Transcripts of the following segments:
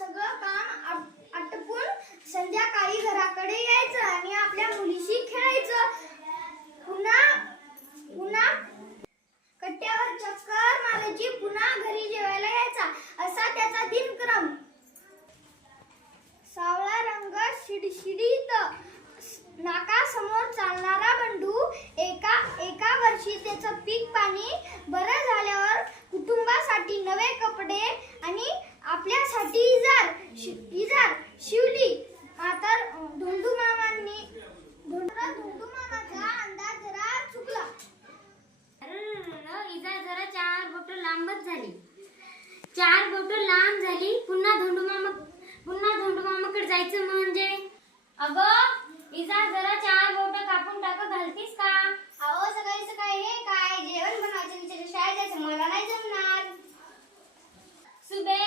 सगळं काम आटपून संध्याकाळी घराकडे यायचं आणि आपल्या मुलीशी खेळायचं. पुन्हा पुन्हा कट्ट्यावर चक्कर मारायची पुन्हा घरी जेवायला यायचा. असा त्याचा दिनक्रम. सावळा रंग शिडशिडीत नाकासमोर चालणारा बंडू एका एका वर्षी त्याचं पीक पाणी बरं झाल्यावर कुटुंबासाठी नवे कपडे आणि लांबच झाली. चार बोट लांब झाली. पुन्हा धोंडू मामा पुन्हा धोंडू मामाकडे जायचं म्हणजे? अगं इजा जरा चार बोट कापून टाक घालतीस का? अहो सकाळी सकाळी हे काय? जेवण बनवायचं विचार शाळेत जायचं मला नाही जमणार. सुबे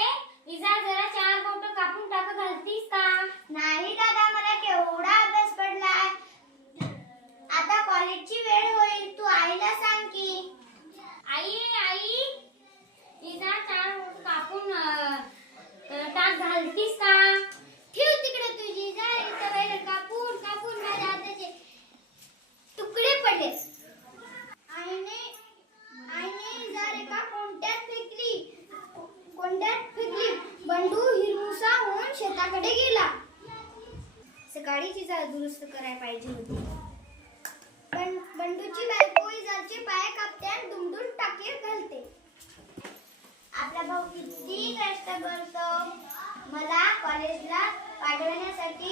इजा जरा चार बोट कापून टाक घालतीस का? नाही दादा मला केवढा अभ्यास पडलाय. आता कॉलेजची वेळ होईल तू आईला सांग की. आई इजा चार बोट कापून टाक घालतीस का? ठेव तिकडे तुझी जा इथं बाहेर कापून कापून माझ्या हाताचे तुकडे पडले. आईने आईने जर एका कोणत्यात फेकली? कोणत्यात फेकली? बंडू हिरमुसा होऊन शेताकडे गेला. सकाळी तिचा दुरुस्त करायला पाहिजे होती बं- बंडूची बायको इजारचे पाय कापते आणि दुमडून टाकीर घालते आपला भाऊ किती कष्ट करतो. मला कॉलेजला पाठवण्यासाठी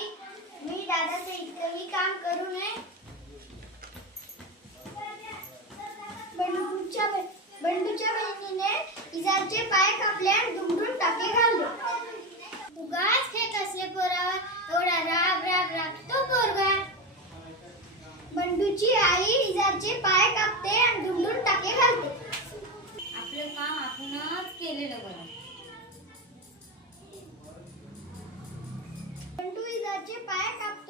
मी दादाचं इतकंही काम करू नये. बंडूच्या बंडूच्या बहिणीने इजारचे पाय कापले आणि दुमडून टाके घालले. उगाच हे कसले पोरावर एवढा राग राग राग तो पोरगा. बंडूची आई इजारचे पाय बंडू इजाचे पाय कापतो